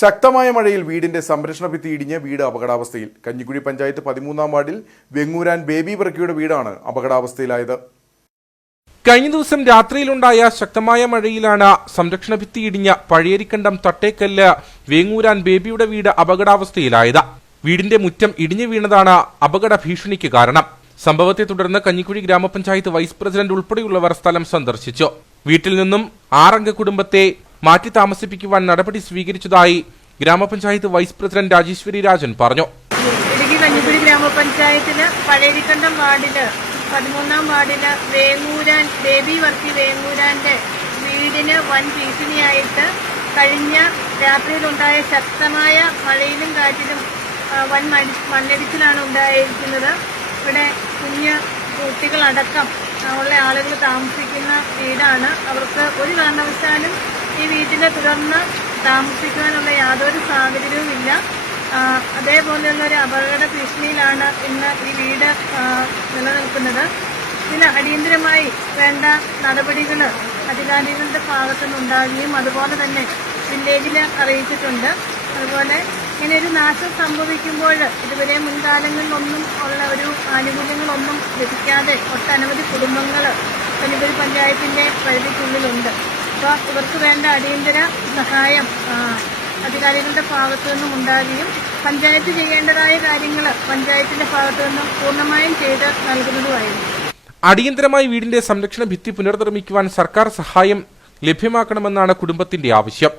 ശക്തമായ മഴയിൽ വീടിന്റെ സംരക്ഷണ ഭിത്തി ഇടിഞ്ഞ് വീട് അപകടാവസ്ഥയിൽ. കഞ്ഞിക്കുഴി പഞ്ചായത്ത് പതിമൂന്നാം വാർഡിൽ വെങ്ങൂരാൻ ബേബി വർക്കിയുടെ വീടാണ് അപകടാവസ്ഥയിലായത്. കഴിഞ്ഞ ദിവസം രാത്രിയിലുണ്ടായ ശക്തമായ മഴയിലാണ് സംരക്ഷണ ഭിത്തി ഇടിഞ്ഞ പഴയരിക്കണ്ടം തട്ടേക്കല്ല് വേങ്ങൂരാൻ ബേബിയുടെ വീട് അപകടാവസ്ഥയിലായത്. വീടിന്റെ മുറ്റം ഇടിഞ്ഞു വീണതാണ് അപകട ഭീഷണിക്ക് കാരണം. സംഭവത്തെ തുടർന്ന് കഞ്ഞിക്കുഴി ഗ്രാമപഞ്ചായത്ത് വൈസ് പ്രസിഡന്റ് ഉൾപ്പെടെയുള്ളവർ സ്ഥലം സന്ദർശിച്ചു. വീട്ടിൽ നിന്നും ആറംഗ കുടുംബത്തെ മാറ്റി താമസിപ്പിക്കുവാൻ നടപടി സ്വീകരിച്ചതായി ഗ്രാമപഞ്ചായത്ത് വൈസ് പ്രസിഡന്റ് രാജേശ്വരി രാജൻ പറഞ്ഞു. ഇടുക്കി കഞ്ഞിക്കുഴി ഗ്രാമപഞ്ചായത്തിൽ പഴയരിക്കണ്ടം വാർഡിൽ പതിമൂന്നാം വാർഡിൽ വേങ്ങൂരാൻ ബേബി വർക്കി വേങ്ങൂരാന്റെ വീടിന് വൻ ഭീഷണിയായിട്ട് കഴിഞ്ഞ രാത്രിയിലുണ്ടായ ശക്തമായ മഴയിലും കാറ്റിലും വൻ മണ്ണിടിച്ചിലാണ് ഉണ്ടായിരിക്കുന്നത്. ഇവിടെ കുഞ്ഞ് കുട്ടികളടക്കം ഉള്ള ആളുകൾ താമസിക്കുന്ന വീടാണ്. അവർക്ക് ഒരു കാരണവശാലും ഈ വീട്ടിനെ തുടർന്ന് താമസിക്കുവാനുള്ള യാതൊരു സാഹചര്യവും ഇല്ല. ആ, അതേപോലെയുള്ള ഒരു അപകട ഭീഷണിയിലാണ് ഇന്ന് ഈ വീട് നിലനിൽക്കുന്നത്. ഇതിന് അടിയന്തരമായി വേണ്ട നടപടികൾ അധികാരികളുടെ ഭാഗത്തുനിന്ന് ഉണ്ടാകുകയും അതുപോലെ തന്നെ വില്ലേജിൽ അറിയിച്ചിട്ടുണ്ട്. അതുപോലെ ഇങ്ങനെ ഒരു നാശം സംഭവിക്കുമ്പോൾ ഇതുവരെ മുൻകാലങ്ങളിലൊന്നും ഉള്ള ഒരു ആനുകൂല്യങ്ങളൊന്നും ലഭിക്കാതെ ഒട്ടനവധി കുടുംബങ്ങൾ കനിപുരി പഞ്ചായത്തിന്റെ പരിധിക്കുള്ളിലുണ്ട്. അപ്പോൾ ഇവർക്ക് വേണ്ട അടിയന്തര സഹായം അധികാരികളുടെ ഭാഗത്തു നിന്നും ഉണ്ടാകുകയും പഞ്ചായത്ത് ചെയ്യേണ്ടതായ കാര്യങ്ങൾ പഞ്ചായത്തിന്റെ ഭാഗത്തു നിന്നും പൂർണമായും ചെയ്ത് നൽകുന്നതുമായിരുന്നു. അടിയന്തരമായി വീടിന്റെ സംരക്ഷണ ഭിത്തി പുനർനിർമ്മിക്കുവാൻ സർക്കാർ സഹായം ലഭ്യമാക്കണമെന്നാണ് കുടുംബത്തിന്റെ ആവശ്യം.